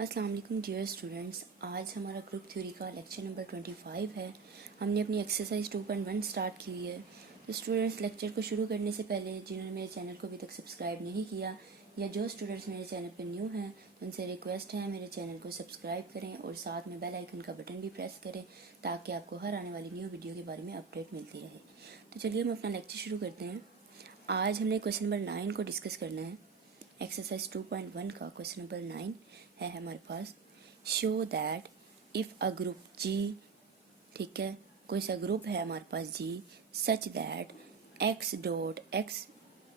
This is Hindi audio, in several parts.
अस्सलाम वालेकुम डियर स्टूडेंट्स। आज हमारा ग्रुप थ्योरी का लेक्चर नंबर 25 है। हमने अपनी एक्सरसाइज 2.1 स्टार्ट की है। तो स्टूडेंट्स, लेक्चर को शुरू करने से पहले जिन्होंने मेरे चैनल को अभी तक सब्सक्राइब नहीं किया या जो स्टूडेंट्स मेरे चैनल पर न्यू हैं उनसे रिक्वेस्ट है मेरे चैनल को सब्सक्राइब करें और साथ में बेल आइकन का बटन भी प्रेस करें ताकि आपको हर आने वाली न्यू वीडियो के बारे में अपडेट मिलती रहे। तो चलिए हम अपना लेक्चर शुरू करते हैं। आज हमने क्वेश्चन नंबर 9 को डिस्कस करना है। एक्सरसाइज 2.1 का क्वेश्चन नंबर 9 है हमारे पास। Show that if a group G, ठीक है, कोई सा ग्रुप है हमारे पास G, such that x dot x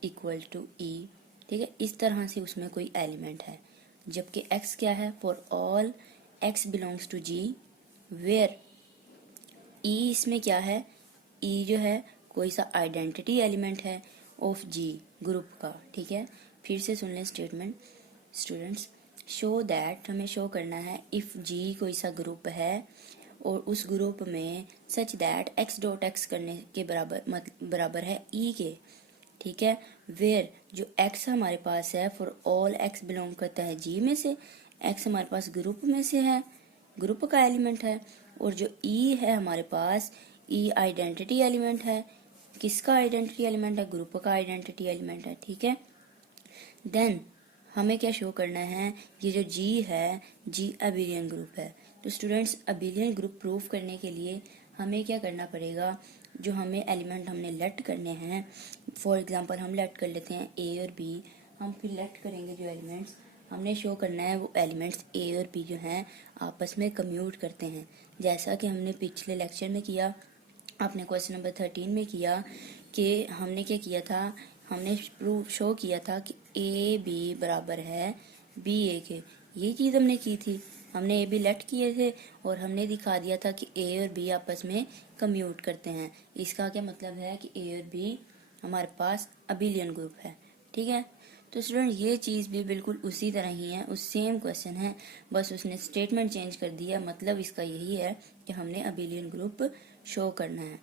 equal to e, ठीक है, इस तरह से उसमें कोई एलिमेंट है जबकि एक्स क्या है, for all x belongs to G where e, इसमें क्या है, ई जो है कोई सा आइडेंटिटी एलिमेंट है ऑफ जी ग्रुप का। ठीक है, फिर से सुन लें स्टेटमेंट स्टूडेंट्स। शो दैट, हमें शो करना है इफ जी कोई सा ग्रुप है और उस ग्रुप में सच दैट एक्स डॉट एक्स करने के बराबर है ई के। ठीक है, वेयर जो एक्स हमारे पास है फॉर ऑल एक्स बिलोंग करता है जी में से, एक्स हमारे पास ग्रुप में से है, ग्रुप का एलिमेंट है, और जो ई है हमारे पास, ई आइडेंटिटी एलिमेंट है। किसका आइडेंटिटी एलिमेंट है? ग्रुप का आइडेंटिटी एलिमेंट है। ठीक है, देन हमें क्या शो करना है, ये जो जी है, जी अबिलियन ग्रुप है। तो स्टूडेंट्स, अबिलियन ग्रुप प्रूफ करने के लिए हमें क्या करना पड़ेगा, जो हमें एलिमेंट हमने लेट करने हैं, फॉर एग्जांपल हम लेट कर लेते हैं ए और बी। हम फिर लेट करेंगे जो एलिमेंट्स हमने शो करना है, वो एलिमेंट्स ए और बी जो हैं आपस में कम्यूट करते हैं, जैसा कि हमने पिछले लेक्चर में किया, आपने क्वेश्चन नंबर 13 में किया कि हमने क्या किया था, हमने प्रूफ शो किया था कि ए बी बराबर है बी ए के। ये चीज़ हमने की थी, हमने ए बी लेट किए थे और हमने दिखा दिया था कि ए और बी आपस में कम्यूट करते हैं। इसका क्या मतलब है कि ए और बी हमारे पास अबिलियन ग्रुप है। ठीक है, तो स्टूडेंट ये चीज़ भी बिल्कुल उसी तरह ही है, उस सेम क्वेश्चन है, बस उसने स्टेटमेंट चेंज कर दिया। मतलब इसका यही है कि हमने अबिलियन ग्रुप शो करना है।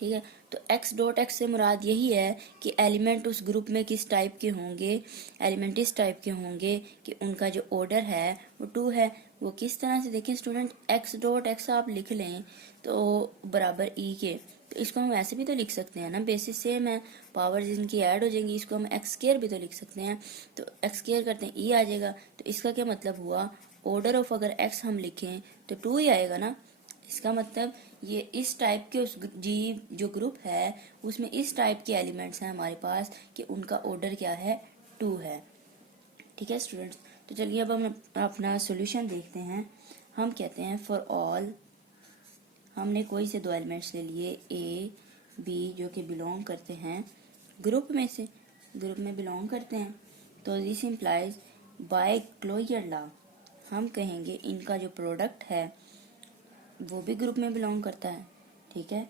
ठीक है, तो x डॉट एक्स से मुराद यही है कि एलिमेंट उस ग्रुप में किस टाइप के होंगे, एलिमेंट इस टाइप के होंगे कि उनका जो ऑर्डर है वो 2 है। वो किस तरह से, देखिए स्टूडेंट, x डॉट एक्स आप लिख लें तो बराबर e के, तो इसको हम ऐसे भी तो लिख सकते हैं ना, बेसिस सेम है, पावर जिनकी ऐड हो जाएंगी, इसको हम एक्स स्क्वायर भी तो लिख सकते हैं। तो एक्स स्क्वायर करते हैं e आ जाएगा। तो इसका क्या मतलब हुआ, ऑर्डर ऑफ अगर x हम लिखें तो 2 ही आएगा ना। इसका मतलब ये इस टाइप के, उस जी जो ग्रुप है उसमें इस टाइप के एलिमेंट्स हैं हमारे पास कि उनका ऑर्डर क्या है, 2 है। ठीक है स्टूडेंट्स, तो चलिए अब हम अपना सॉल्यूशन देखते हैं। हम कहते हैं फॉर ऑल, हमने कोई से 2 एलिमेंट्स ले लिए ए बी जो कि बिलोंग करते हैं ग्रुप में से, ग्रुप में बिलोंग करते हैं, तो this implies by closure law हम कहेंगे इनका जो प्रोडक्ट है वो भी ग्रुप में बिलोंग करता है। ठीक है,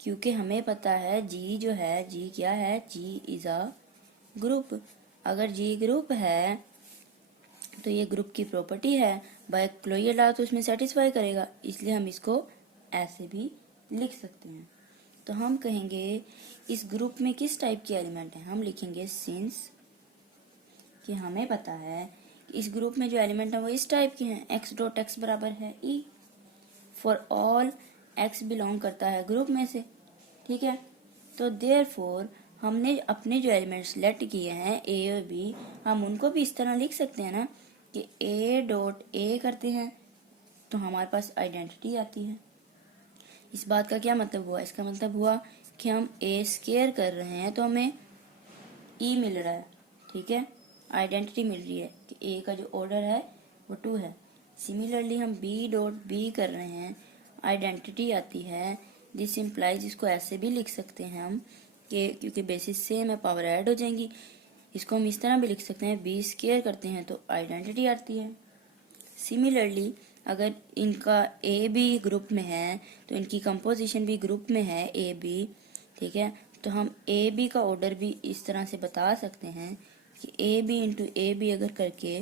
क्योंकि हमें पता है जी जो है, जी क्या है, जी इज अ ग्रुप। अगर जी ग्रुप है तो ये ग्रुप की प्रॉपर्टी है, बाय क्लोजर लॉ तो उसमें सेटिस्फाई करेगा, इसलिए हम इसको ऐसे भी लिख सकते हैं। तो हम कहेंगे इस ग्रुप में किस टाइप के एलिमेंट हैं, हम लिखेंगे सिंस कि हमें पता है कि इस ग्रुप में जो एलिमेंट है वो इस टाइप के हैं, एक्स डॉट एक्स बराबर है ई, फॉर ऑल एक्स बिलोंग करता है ग्रुप में से। ठीक है, तो देयरफॉर हमने अपने जो एलिमेंट्स लेट किए हैं ए और बी, हम उनको भी इस तरह लिख सकते हैं ना कि ए डॉट ए करते हैं तो हमारे पास आइडेंटिटी आती है। इस बात का क्या मतलब हुआ, इसका मतलब हुआ कि हम ए स्क्वायर कर रहे हैं तो हमें ई मिल रहा है। ठीक है, आइडेंटिटी मिल रही है कि ए का जो ऑर्डर है वो 2 है। सिमिलरली हम बी डॉट बी कर रहे हैं, आइडेंटिटी आती है। दिस इम्प्लाइज, इसको ऐसे भी लिख सकते हैं हम कि क्योंकि बेसिस सेम है, पावर ऐड हो जाएंगी। इसको हम इस तरह भी लिख सकते हैं, बी स्क्वायर करते हैं तो आइडेंटिटी आती है। सिमिलरली अगर इनका ए बी ग्रुप में है तो इनकी कंपोजिशन भी ग्रुप में है ए बी। ठीक है, तो हम ए बी का ऑर्डर भी इस तरह से बता सकते हैं कि A B into A B अगर करके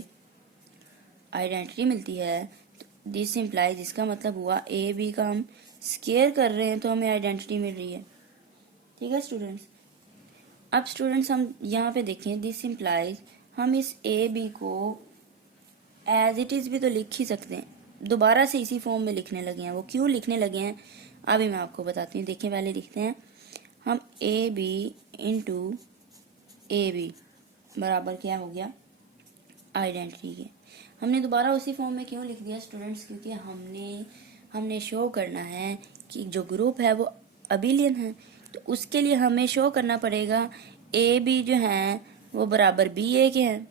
आइडेंटिटी मिलती है तो दिस इम्प्लाइज, इसका मतलब हुआ ए बी का हम स्क्वायर कर रहे हैं तो हमें आइडेंटिटी मिल रही है। ठीक है स्टूडेंट्स, अब स्टूडेंट्स हम यहाँ पे देखें, दिस इम्प्लाइज हम इस ए बी को एज इट इज भी तो लिख ही सकते हैं, दोबारा से इसी फॉर्म में लिखने लगे हैं। वो क्यों लिखने लगे हैं अभी मैं आपको बताती हूँ। देखिए पहले लिखते हैं हम A B into A B बराबर क्या हो गया, आइडेंटिटी के। हमने दोबारा उसी फॉर्म में क्यों लिख दिया स्टूडेंट्स, क्योंकि हमने शो करना है कि जो ग्रुप है वो अबिलियन है, तो उसके लिए हमें शो करना पड़ेगा ए बी जो है वो बराबर बी ए के हैं।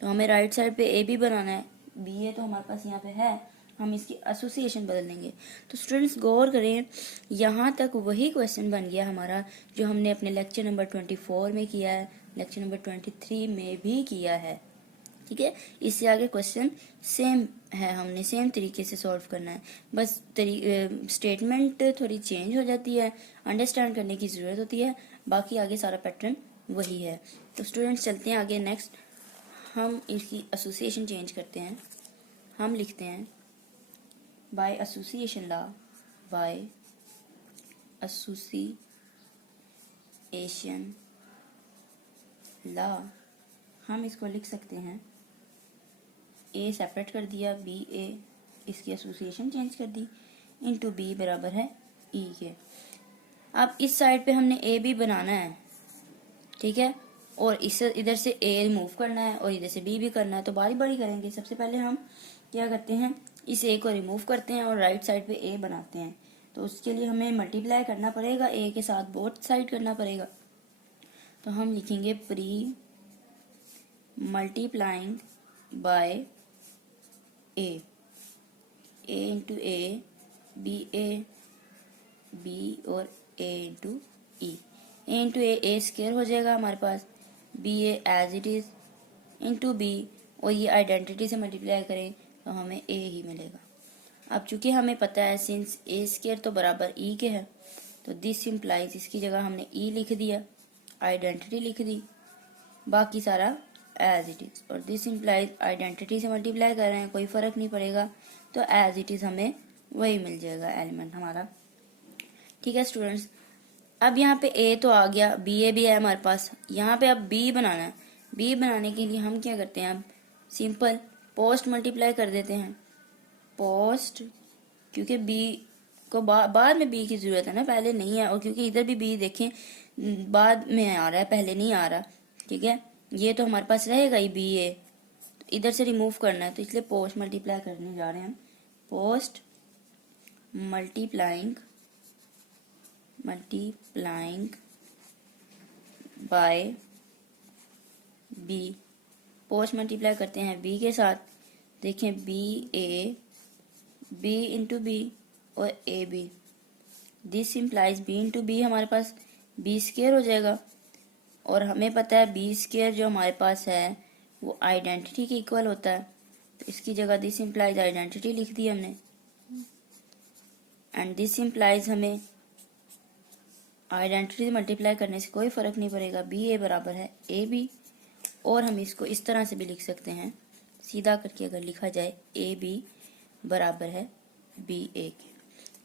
तो हमें राइट साइड पे ए बी बनाना है, बी ए तो हमारे पास यहाँ पे है, हम इसकी एसोसिएशन बदल देंगे। तो स्टूडेंट्स गौर करें, यहाँ तक वही क्वेश्चन बन गया हमारा जो हमने अपने लेक्चर नंबर 24 में किया है, लेक्चर नंबर 23 में भी किया है। ठीक है, इससे आगे क्वेश्चन सेम है, हमने सेम तरीके से सॉल्व करना है, बस स्टेटमेंट थोड़ी चेंज हो जाती है, अंडरस्टैंड करने की ज़रूरत होती है, बाकी आगे सारा पैटर्न वही है। तो स्टूडेंट्स चलते हैं आगे। नेक्स्ट हम इसकी एसोसिएशन चेंज करते हैं, हम लिखते हैं by association law, by association law हम इसको लिख सकते हैं, ए सेपरेट कर दिया, बी ए, इसकी एसोसिएशन चेंज कर दी, इनटू बी बराबर है ई के। अब इस साइड पे हमने ए बी बनाना है, ठीक है, और इस इधर से ए रिमूव करना है और इधर से बी भी करना है, तो बारी बारी करेंगे। सबसे पहले हम क्या करते हैं, इस ए को रिमूव करते हैं और राइट साइड पे ए बनाते हैं। तो उसके लिए हमें मल्टीप्लाई करना पड़ेगा, ए के साथ बोथ साइड करना पड़ेगा। तो हम लिखेंगे pre multiplying by a into A, b और a into e. A into a square हो जाएगा हमारे पास, b a as it is into B, और ये आइडेंटिटी से मल्टीप्लाई करें तो हमें ए ही मिलेगा। अब चूंकि हमें पता है सिंस ए स्क्वायर तो बराबर ई के है, तो दिस इम्प्लाइज, इसकी जगह हमने ई लिख दिया, आइडेंटिटी लिख दी, बाकी सारा एज इट इज। और दिस इम्प्लाइज आइडेंटिटी से मल्टीप्लाई कर रहे हैं, कोई फर्क नहीं पड़ेगा, तो एज इट इज हमें वही मिल जाएगा एलिमेंट हमारा। ठीक है स्टूडेंट्स, अब यहाँ पे ए तो आ गया, बी ए भी है हमारे पास, यहाँ पे अब बी बनाना है। बी बनाने के लिए हम क्या करते हैं, अब सिंपल पोस्ट मल्टीप्लाई कर देते हैं, पोस्ट, क्योंकि बी को बाद में बी की जरूरत है ना, पहले नहीं है, और क्योंकि इधर भी बी देखें बाद में आ रहा है, पहले नहीं आ रहा। ठीक है, ये तो हमारे पास रहेगा ही बी ए, तो इधर से रिमूव करना है, तो इसलिए पोस्ट मल्टीप्लाई करने जा रहे हैं, post multiplying by B. Post multiply करते हैं बी के साथ, देखें B A, B into B और A B, this implies B into B, हमारे पास बी स्क्वायर हो जाएगा, और हमें पता है बी स्क्वायर जो हमारे पास है वो आइडेंटिटी के इक्वल होता है, तो इसकी जगह दिस इम्प्लाइज आइडेंटिटी लिख दी हमने, एंड दिस इम्प्लाइज हमें आइडेंटिटी से मल्टीप्लाई करने से कोई फर्क नहीं पड़ेगा, बी ए बराबर है ए बी। और हम इसको इस तरह से भी लिख सकते हैं, सीधा करके अगर लिखा जाए ए बी बराबर है बी ए के।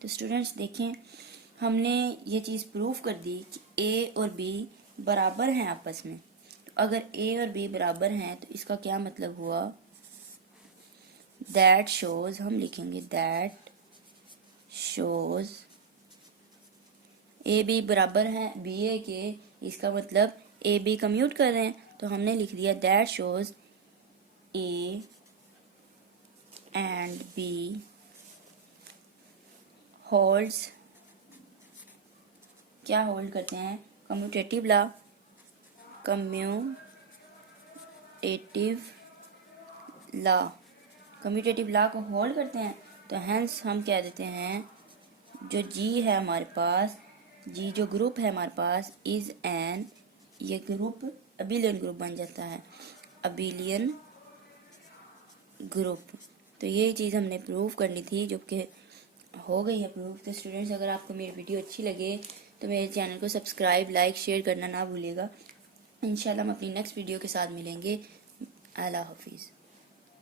तो स्टूडेंट्स देखें, हमने ये चीज़ प्रूफ कर दी कि ए और बी बराबर हैं आपस में। तो अगर ए और बी बराबर हैं तो इसका क्या मतलब हुआ, दैट शोज, हम लिखेंगे दैट शोज ए बी बराबर है बी ए के, इसका मतलब ए बी कम्यूट कर रहे हैं, तो हमने लिख दिया that shows A and B holds, क्या होल्ड करते हैं, कम्यूटेटिव लॉ, कम्यूटेटिव लॉ को होल्ड करते हैं। तो हेंस हम कह देते हैं जो जी है हमारे पास, जी जो ग्रुप है हमारे पास, इज एन, ये ग्रुप अबिलियन ग्रुप बन जाता है, अबिलियन ग्रुप। तो ये चीज़ हमने प्रूव करनी थी, जो कि हो गई है प्रूफ। तो स्टूडेंट्स, अगर आपको मेरी वीडियो अच्छी लगे तो मेरे चैनल को सब्सक्राइब, लाइक, शेयर करना ना भूलिएगा। इंशाल्लाह हम अपनी नेक्स्ट वीडियो के साथ मिलेंगे। अल्लाह हाफिज़।